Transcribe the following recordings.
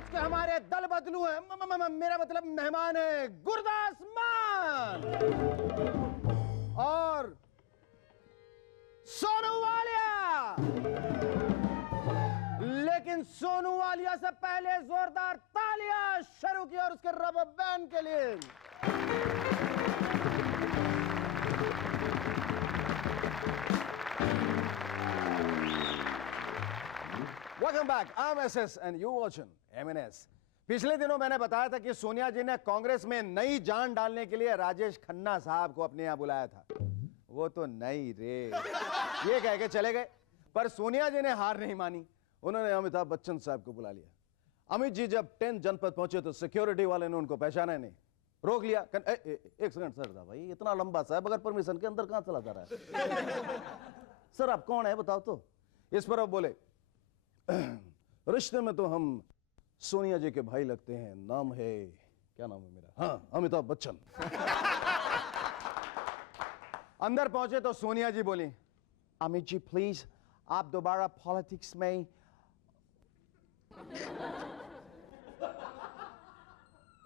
आज के हमारे दल बदलू हैं, मेरा मतलब मेहमान है गुरदास मान और सोनू वालिया। लेकिन सोनू वालिया से पहले जोरदार तालियां शुरू की और उसके रबर बैंड के लिए। Welcome back, I am SS and you watching MNS. पिछले दिनों मैंने बताया था कि सोनिया जी ने कांग्रेस में नई जान डालने के लिए राजेश खन्ना साहब को अपने यहां बुलाया था। वो तो नई रे ये कह के चले गए, पर सोनिया जी ने हार नहीं मानी। उन्होंने अमिताभ बच्चन साहब को बुला लिया। अमित जी जब 10 जनपद पहुंचे तो सिक्योरिटी वाले ने उनको पहचाना नहीं, रोक लिया। एक सेकंड सर, था भाई इतना लंबा सा है, बगैर परमिशन के अंदर कहां चला जा रहा है? सर आप कौन है बताओ तो। इस पर अब बोले, रिश्ते में तो हम सोनिया जी के भाई लगते हैं, नाम है, क्या नाम है मेरा? हाँ, अमिताभ बच्चन। अंदर पहुंचे तो सोनिया जी बोली, अमित जी प्लीज आप दोबारा पॉलिटिक्स में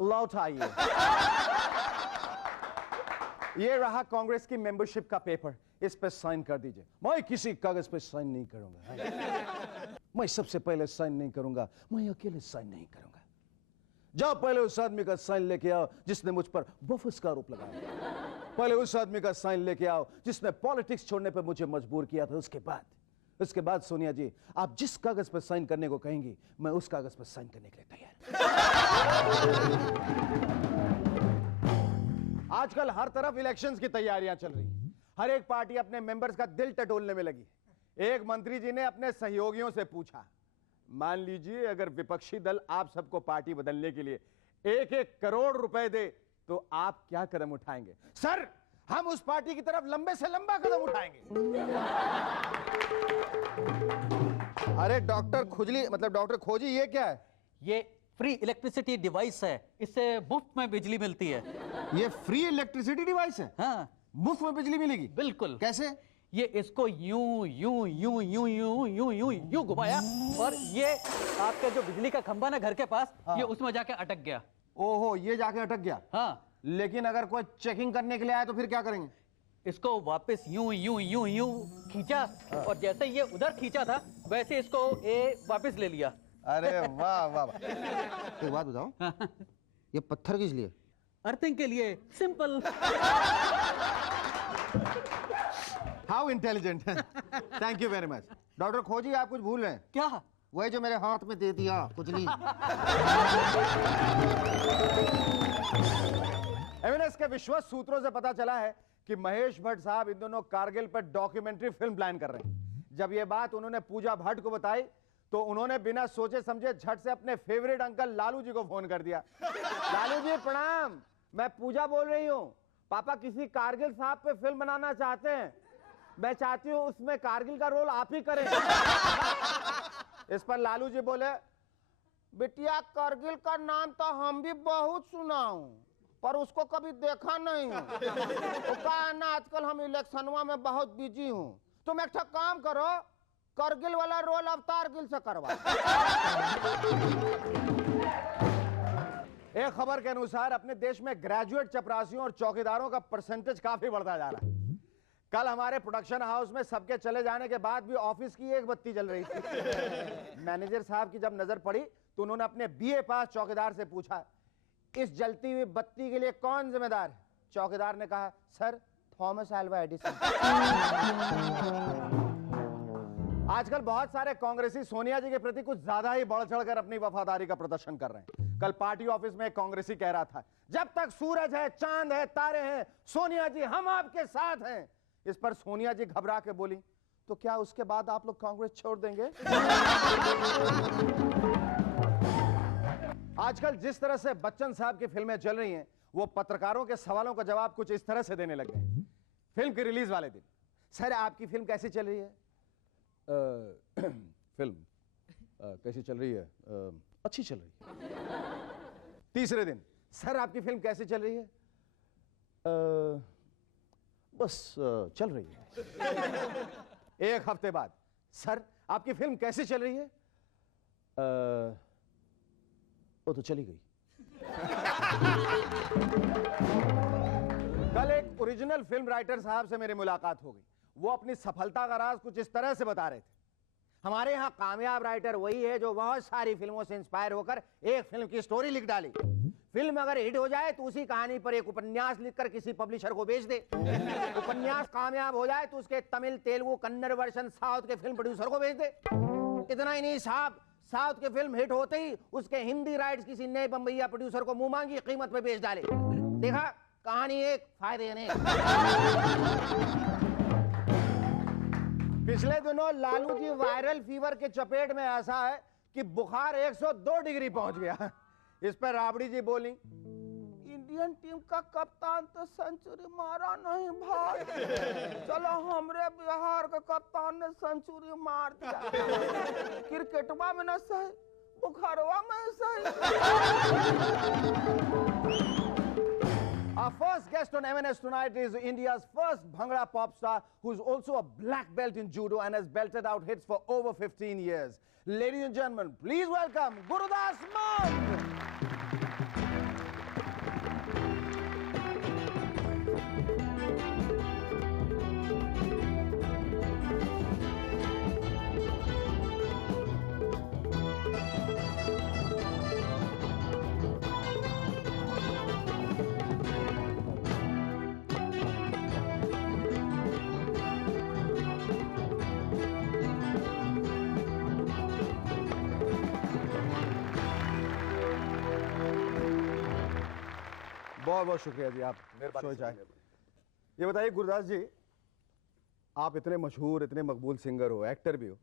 लौट आइए। ये रहा कांग्रेस की मेंबरशिप का पेपर, इस पे साइन कर दीजिए। मैं किसी कागज पे साइन नहीं करूंगा। मैं सबसे पहले साइन नहीं करूंगा, मैं अकेले साइन नहीं करूंगा। जाओ पहले उस आदमी का साइन लेके आओ जिसने मुझ पर बोफस का आरोप लगाया। पहले उस आदमी का साइन लेके आओ जिसने पॉलिटिक्स छोड़ने पर मुझे मजबूर किया था। उसके बाद सोनिया जी आप जिस कागज पर साइन करने को कहेंगी मैं उस कागज पर साइन करने के लिए तैयार। आजकल हर तरफ इलेक्शंस की तैयारियां चल रही हैं। हर एक पार्टी अपने मेंबर्स का दिल टटोलने में लगी। एक मंत्री जी ने अपने सहयोगियों से पूछा, मान लीजिए अगर विपक्षी दल आप सबको पार्टी बदलने के लिए 1-1 करोड़ रुपए दे तो आप क्या कदम उठाएंगे? सर हम उस पार्टी की तरफ लंबे से लंबा कदम उठाएंगे। अरे डॉक्टर खुजली, मतलब डॉक्टर खोजी, ये क्या है? ये फ्री इलेक्ट्रिसिटी डिवाइस है, इससे मुफ्त में बिजली मिलती है। ये फ्री इलेक्ट्रिसिटी डिवाइस है? हाँ, मुफ्त में बिजली मिलेगी? बिल्कुल। कैसे? ये इसको यूं यूं यूं यूं यूं यूं यूं यूं घुमाया और ये आपका जो बिजली का खंभा ना घर के पास, ये उसमें जाके अटक गया। ओहो, ये जाके अटक गया। हाँ, लेकिन अगर कोई चेकिंग करने के लिए आया तो फिर क्या करेंगे? इसको वापस यूं यूं यूं यूं खींचा और जैसे ये उधर खींचा था वैसे इसको वापस ले लिया। अरे वाह वाह वाह। एक बात बताओ, ये पत्थर किस लिए? अर्थिंग के लिए, simple. How intelligent. Thank you very much. Doctor खोजी आप कुछ भूल रहे हैं। क्या? वही जो मेरे हाथ में दे दिया कुछ नहीं। एमएनएस के विश्वस्त सूत्रों से पता चला है कि महेश भट्ट साहब इन दोनों कारगिल पर डॉक्यूमेंट्री फिल्म प्लान कर रहे हैं। जब ये बात उन्होंने पूजा भट्ट को बताई तो उन्होंने बिना सोचे समझे झट से अपने फेवरेट अंकल लालू जी को फोन कर दिया। लालू जी प्रणाम, मैं पूजा बोल रही हूँ। पापा किसी कारगिल साहब पे फिल्म बनाना चाहते हैं, मैं चाहती हूँ उसमें कारगिल का रोल आप ही करें। इस पर लालू जी बोले, बिटिया कारगिल का नाम तो हम भी बहुत सुना हूं पर उसको कभी देखा नहीं हूं। तो कहा ना आजकल हम इलेक्शनवा में बहुत बिजी हूं, तुम एक काम करो, कारगिल वाला रोल अवतार गिल से करवा। एक खबर के अनुसार अपने देश में ग्रेजुएट चपरासियों और चौकीदारों का परसेंटेज काफी बढ़ता जा रहा है। कल हमारे प्रोडक्शन हाउस में सबके चले जाने के बाद भी ऑफिस की एक बत्ती जल रही थी। मैनेजर साहब की जब नजर पड़ी तो उन्होंने अपने बीए पास चौकीदार से पूछा, इस जलती हुई बत्ती के लिए कौन जिम्मेदार है? चौकीदार ने कहा, सर थॉमस अल्वा एडिसन। आजकल बहुत सारे कांग्रेसी सोनिया जी के प्रति कुछ ज्यादा ही बढ़ चढ़कर अपनी वफादारी का प्रदर्शन कर रहे हैं। कल पार्टी ऑफिस में एक कांग्रेसी कह रहा था, जब तक सूरज है, चांद है, तारे हैं, सोनिया जी हम आपके साथ हैं। इस पर सोनिया जी घबरा के बोली, तो क्या उसके बाद आप लोग कांग्रेस छोड़ देंगे? आजकल जिस तरह से बच्चन साहब की फिल्में चल रही हैं, वो पत्रकारों के सवालों का जवाब कुछ इस तरह से देने लग गए। फिल्म की रिलीज वाले दिन, सर आपकी फिल्म कैसी चल रही है? फिल्म कैसी चल रही है? अच्छी चल रही है। तीसरे दिन, सर आपकी फिल्म कैसी चल रही है? बस चल रही है। एक हफ्ते बाद, सर आपकी फिल्म कैसी चल रही है? तो चली गई। कल एक ओरिजिनल फिल्म राइटर साहब से मेरी मुलाकात हो गई। वो अपनी सफलता का राज कुछ इस तरह से बता रहे थे। हमारे यहाँ कामयाब राइटर वही है जो बहुत सारी फिल्मों से इंस्पायर होकर एक फिल्म की स्टोरी लिख डाले। फिल्म अगर हिट हो जाए तो उसी कहानी पर एक उपन्यास लिखकर किसी पब्लिशर को बेच दे। उपन्यास कामयाब हो जाए तो उसके तमिल, तेलुगु, कन्नड़ वर्जन साउथ के फिल्म प्रोड्यूसर को बेच दे। इतना ही नहीं साहब, साउथ के फिल्म हिट होते ही उसके हिंदी राइट्स किसी नए बम्बईया प्रोड्यूसर को मुंह मांगी कीमत पे बेच डाले। देखा, कहानी एक, फायदे अनेक। पिछले दिनों लालू जी वायरल फीवर के चपेट में ऐसा है कि बुखार 102 डिग्री पहुंच गया। इस पर राबड़ी जी बोली, इंडियन टीम का कप्तान तो सेंचुरी मारा नहीं भाई, चलो हमरे बिहार के कप्तान ने सेंचुरी मार दिया। क्रिकेटवा में न सही, बुखारवा में सही। Our first guest on MNS tonight is India's first Bhangra pop star who's also a black belt in judo and has belted out hits for over 15 years. Ladies and gentlemen, please welcome Gurudas Mann. बहुत बहुत शुक्रिया जी, आप show चाहे। ये बताइए गुरदास जी, आप इतने मशहूर, इतने मकबूल सिंगर हो, एक्टर भी हो,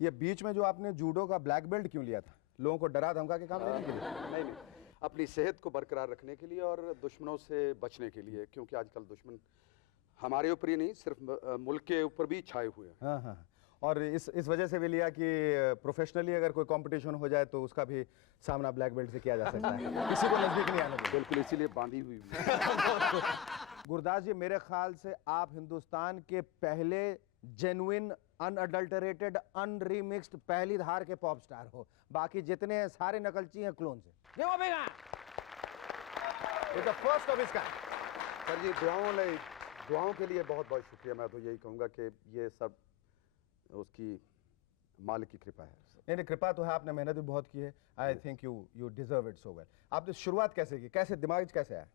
ये बीच में जो आपने जूडो का ब्लैक बेल्ट क्यों लिया था? लोगों को डरा धमका के काम लेने के लिए? नहीं, अपनी सेहत को बरकरार रखने के लिए और दुश्मनों से बचने के लिए, क्योंकि आजकल दुश्मन हमारे ऊपर ही नहीं, सिर्फ मुल्क के ऊपर भी छाए हुए हैं। हाँ हाँ, और इस वजह से भी लिया कि प्रोफेशनली अगर कोई कंपटीशन हो जाए तो उसका भी सामना ब्लैक बेल्ट से किया जा सकता है, किसी को नजदीक नहीं आने दें। बिल्कुल, इसीलिए बांधी हुई गुरदास जी, मेरे ख्याल से आप हिंदुस्तान के पहले जेन्युइन, अनअडल्टरेटेड, अनरीमिक्स्ड, पहली धार के पॉप स्टार हो। बाकी जितने सारे नकलची हैं क्लोन से। First of its kind. Sir ji, दुआओं के लिए बहुत बहुत शुक्रिया। मैं तो यही कहूँगा कि ये सब उसकी मालिक की कृपा है। नहीं, कृपा तो है, आपने मेहनत भी बहुत की है। I think you deserve it so well. आपने शुरुआत कैसे की, कैसे दिमाग कैसे आया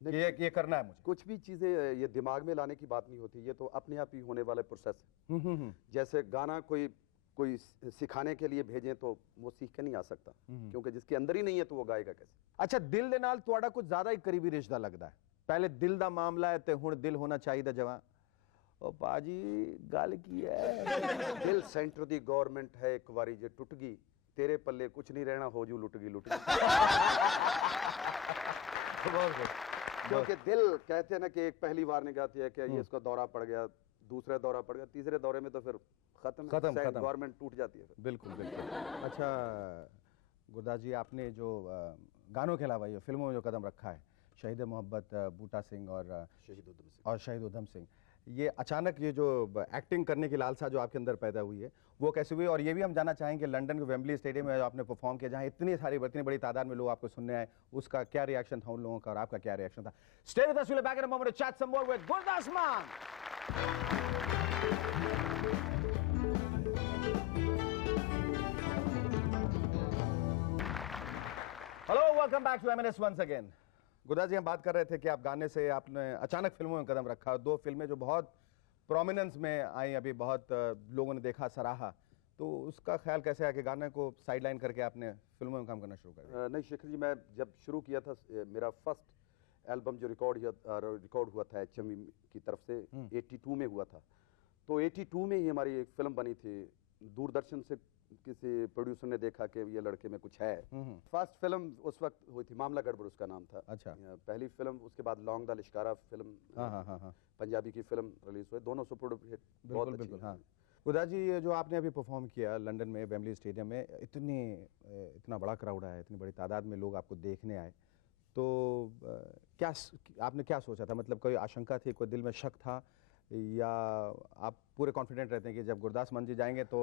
ये करना है मुझे? कुछ भी चीज़ें ये दिमाग में लाने की बात नहीं होती, ये तो अपने आप ही होने वाले प्रोसेस है। जैसे गाना कोई सिखाने के लिए भेजें तो वो सीख के नहीं आ सकता, क्योंकि जिसके अंदर ही नहीं है तो वो गाएगा कैसे? अच्छा, दिल दे नाल तुहाड़ा कुछ ज्यादा ही करीबी रिश्ता लगता है। पहले दिल दा मामला है ते हुण दिल होना चाहिए जवां। ओ पाजी गल की है, दिल सेंटर दी गवर्नमेंट है, एक बारी जे टूट गई तेरे पल्ले कुछ नहीं रहना, हो जू लुट गई। क्योंकि दिल कहते हैं ना कि एक पहली बार निगाहती है कि ये इसको दौरा पड़ गया, दूसरा दौरा पड़ गया, तीसरे दौरे में तो फिर खत्म गवर्नमेंट टूट जाती है। बिल्कुल बिल्कुल। अच्छा गुरदास जी, आपने जो गानों के अलावा ये फिल्मों में जो कदम रखा है, शहीद मोहब्बत, बूटा सिंह और शहीद उधम सिंह, ये अचानक ये जो एक्टिंग करने की लालसा जो आपके अंदर पैदा हुई है वो कैसे हुई? और ये भी हम जानना चाहेंगे लंदन के वेम्बली स्टेडियम में आपने परफॉर्म किया, जहाँ इतनी बड़ी तादाद में लोग आपको सुनने आए, उसका क्या रिएक्शन था उन लोगों का और आपका क्या रिएक्शन था? Stay with us, we'll be back in a moment to chat some more with Gurdas Mann. Hello, welcome back to MNS once again. Gurdas ji, हम बात कर रहे थे कि आप गाने से आपने अचानक फिल्मों में कदम रखा। दो फिल्में जो बहुत प्रोमिनेंस में आई, अभी बहुत लोगों ने देखा, सराहा, तो उसका ख्याल कैसे आया कि गाने को साइडलाइन करके आपने फिल्मों में काम करना शुरू कर दिया? नहीं शेखर जी, मैं जब शुरू किया था, मेरा फर्स्ट एल्बम जो रिकॉर्ड हुआ था HMV की तरफ से 82 में हुआ था। तो 82 में ही हमारी एक फिल्म बनी थी। दूरदर्शन से किसी प्रोड्यूसर ने देखा कि ये लड़के में कुछ है। फर्स्ट फिल्म उस वक्त हुई थी, मामला गड़बड़ उसका नाम था। अच्छा। पहली फिल्म, उसके बाद लॉन्ग दा लिश्कारा फिल्म, पंजाबी की फिल्म रिलीज हुई, दोनों सुपर हिट, बहुत अच्छी। हाँ गुरदास जी, ये जो आपने अभी परफॉर्म किया लंदन में वेम्बली स्टेडियम में, इतना बड़ा क्राउड आया, इतनी बड़ी तादाद में लोग आपको देखने आए, तो क्या आपने क्या सोचा था? मतलब कोई आशंका थी, कोई दिल में शक था, या आप पूरे कॉन्फिडेंट रहते हैं कि जब गुरदास मान जी जाएंगे तो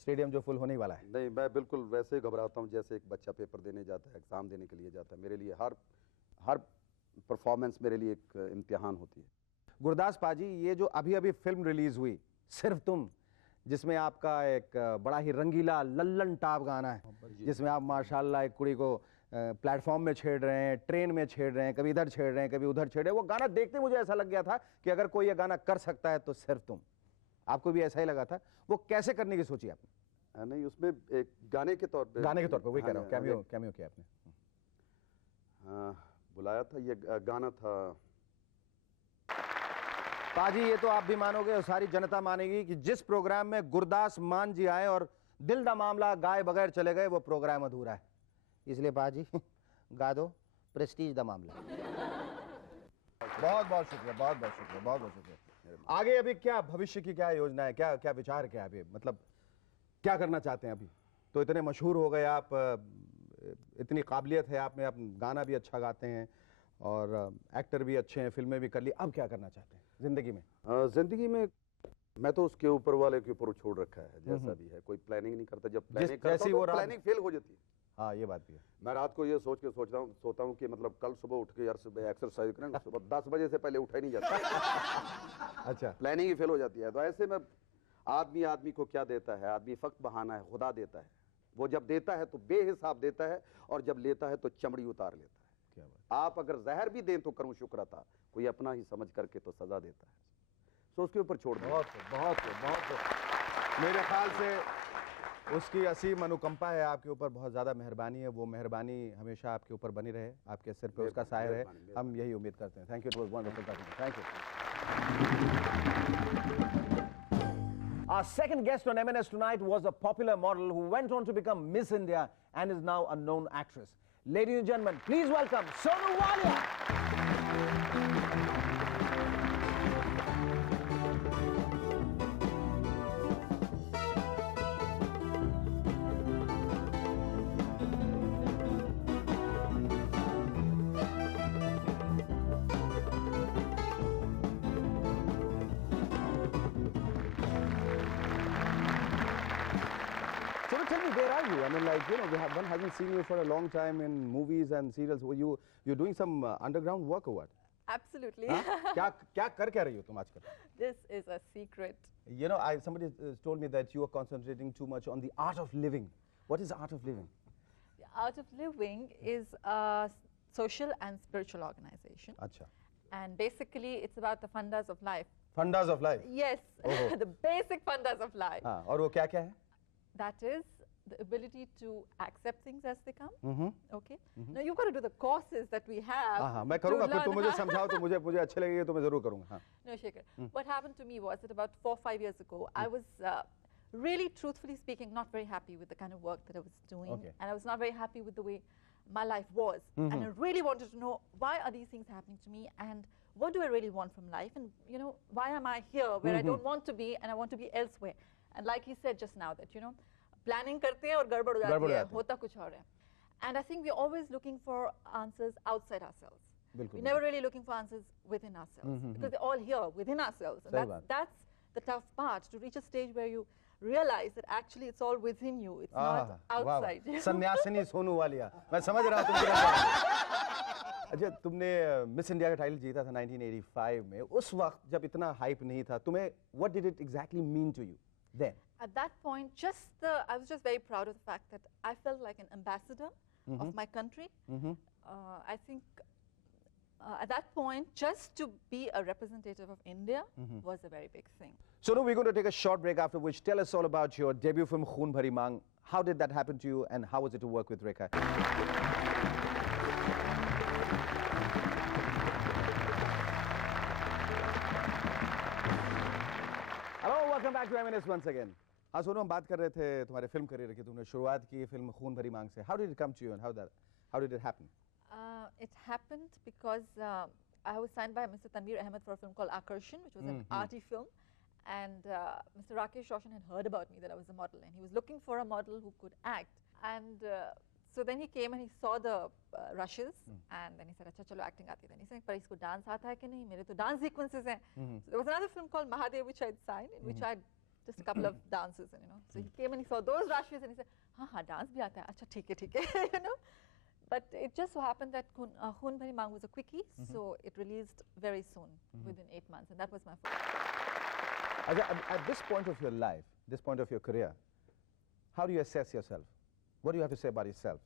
स्टेडियम जो फुल होने ही वाला है। नहीं, मैं बिल्कुल वैसे ही घबराता हूँ जैसे एक बच्चा पेपर देने जाता है, एग्ज़ाम देने के लिए जाता है। मेरे लिए हर परफॉर्मेंस मेरे लिए एक इम्तिहान होती है। गुरदास पाजी, ये जो अभी अभी फिल्म रिलीज हुई सिर्फ तुम, जिसमें आपका एक बड़ा ही रंगीला लल्लन टाप गाना है, जिसमें आप माशाल्लाह एक कुड़ी को प्लेटफॉर्म में छेड़ रहे हैं, ट्रेन में छेड़ रहे हैं, कभी इधर छेड़ रहे हैं, कभी उधर छेड़ रहे हैं। वो गाना देखते मुझे ऐसा लग गया था कि अगर कोई ये गाना कर सकता है तो सिर्फ तुम। आपको भी ऐसा ही लगा था? वो कैसे करने की सोची आपने? नहीं, उसमें एक गाने के तौर पे वही कह रहा हूँ, कैमियो किया आपने। बुलाया था, ये गाना था। पाजी, ये तो आप भी मानोगे और सारी जनता मानेगी कि जिस प्रोग्राम में गुरदास मान जी आए और दिल दा मामला गाए बगैर चले गए, वो प्रोग्राम अधूरा है। इसलिए पाजी गा दो प्रेस्टीज दा मामला। बहुत बहुत शुक्रिया, बहुत बहुत शुक्रिया, बहुत बहुत शुक्रिया। आगे अभी क्या भविष्य की क्या योजना है, क्या क्या विचार क्या है अभी, मतलब क्या करना चाहते हैं अभी? तो इतने मशहूर हो गए आप, इतनी काबिलियत है आप में, आप गाना भी अच्छा गाते हैं और एक्टर भी अच्छे हैं, फिल्में भी कर ली, अब क्या करना चाहते हैं जिंदगी में? जिंदगी में मैं तो उसके ऊपर वाले के ऊपर छोड़ रखा है, जैसा भी है। कोई प्लानिंग नहीं करता, जब प्लानिंग करता हूं तो प्लानिंग फेल हो जाती है। हाँ, ये बात भी है। मैं रात को ये सोच के सोता हूँ कि मतलब कल सुबह उठ के यार सुबह एक्सरसाइज करें, सुबह 10 बजे से पहले उठा ही नहीं जाता। अच्छा, प्लानिंग ही फेल हो जाती है। तो ऐसे में आदमी को क्या देता है? आदमी फक्त बहाना है, खुदा देता है। वो जब देता है तो बेहिसाब देता है, और जब लेता है तो चमड़ी उतार लेता है। क्या बात। आप अगर जहर भी दें तो करूं शुक्र अता, कोई अपना ही समझ करके तो सजा देता है। तो उसके ऊपर छोड़ दो। बहुत मेरे ख्याल से उसकी असीम अनुकंपा है आपके ऊपर, बहुत ज़्यादा मेहरबानी है। वो मेहरबानी हमेशा आपके ऊपर बनी रहे, आपके सिर पे उसका साया है, हम यही उम्मीद करते हैं। Thank you, it was wonderful talking, thank you. Our second guest on M&S tonight was a popular model who went on to become Miss India and is now a known actress. Ladies and gentlemen, please welcome Sonu Walia. So tell me, where are you? I mean, like, you know, one hasn't seen you for a long time in movies and serials. You're doing some underground work or what? Absolutely. क्या कर क्या रही हो तुम आजकल? This is a secret. You know, somebody told me that you are concentrating too much on the art of living. What is the art of living? The Art of Living is a social and spiritual organization. अच्छा. And basically, it's about the fundas of life. Fundas of life. Yes, the basic fundas of life. हाँ, और वो क्या क्या है? That is the ability to accept things as they come. Okay. Now you've got to do the courses that we have. हाँ, मैं करूँगा, फिर तुम मुझे समझाओ तो मुझे अच्छे लगेंगे तो मैं ज़रूर करूँगा. हाँ. No, Shekhar. What happened to me was that about 4 or 5 years ago, I was really, truthfully speaking, not very happy with the kind of work that I was doing. Okay. And I was not very happy with the way my life was. And I really wanted to know, why are these things happening to me? And what do I really want from life? And, you know, why am I here where I don't want to be and I want to be elsewhere? And like he said just now, that, you know, planning karte hain aur gadbad ho jati hai, hota kuch aur hai. And I think we're always looking for answers outside ourselves. बिल्कुल. We're never really looking for answers within ourselves, because they're all here within ourselves. And that's the tough part, to reach a stage where you realize that actually it's all within you, it's not outside you. सन्यासिनी Sonu Walia, मैं समझ रहा हूँ तुम क्या कह रहे हो। अच्छा, तुमने मिस इंडिया का टाइटल जीता था 1985 में। उस वक्त जब इतना हाइप नहीं था, तुम्हें what did it exactly mean to you then? At that point, I was just very proud of the fact that I felt like an ambassador of my country. I think at that point, just to be a representative of India was a very big thing. So now we're going to take a short break, after which tell us all about your debut film Khoon Bhari Maang. How did that happen to you and how was it to work with Rekha? Hello, welcome back to M&S once again. हाँ सोनू, हम बात कर रहे थे तुम्हारे film career की। तुमने शुरुआत की फिल्म खून भरी मांग से. How did it come to you and how did it happen? It happened because I was signed by Mr. Tanveer Ahmed for a film called Akarshan, which was an arty film. And Mr. Rakesh Roshan had heard about me, that I was a model, and he was looking for a model who could act. And so then he came and he saw the rushes, and then he said, "Acha, chalo, acting aati hai." Then he said, "Par isko dance aata hai ki nahi? Mere to dance sequences hain." So there was another film called Mahadev, which I had signed, in which I just a couple of dances, and, you know. So he came and he saw those rushes and he said, "Ha, dance bhi aata hai. Acha, theek hai," you know. But it just so happened that Khoon Bhari Maang was a quickie, so it released very soon, within 8 months, and that was my first. At this point of your life, this point of your career, how do you assess yourself? What do you have to say about yourself?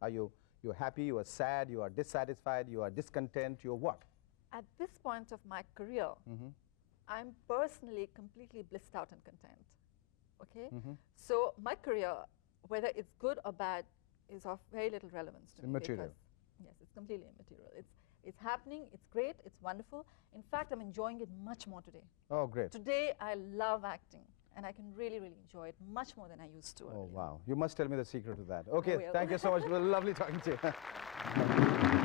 Are you're happy, you are sad, you are dissatisfied, you are discontent, you're what? At this point of my career, I'm personally completely blissed out and content. Okay? So my career, whether it's good or bad, is of very little relevance to me. Immaterial. Yes, it's completely immaterial. It's happening, it's great, it's wonderful. In fact, I'm enjoying it much more today. Oh, great. Today, I love acting, and I can really, really enjoy it much more than I used to Oh, earlier. wow. You must tell me the secret to that. Okay, will. thank you so much. Lovely talking to you.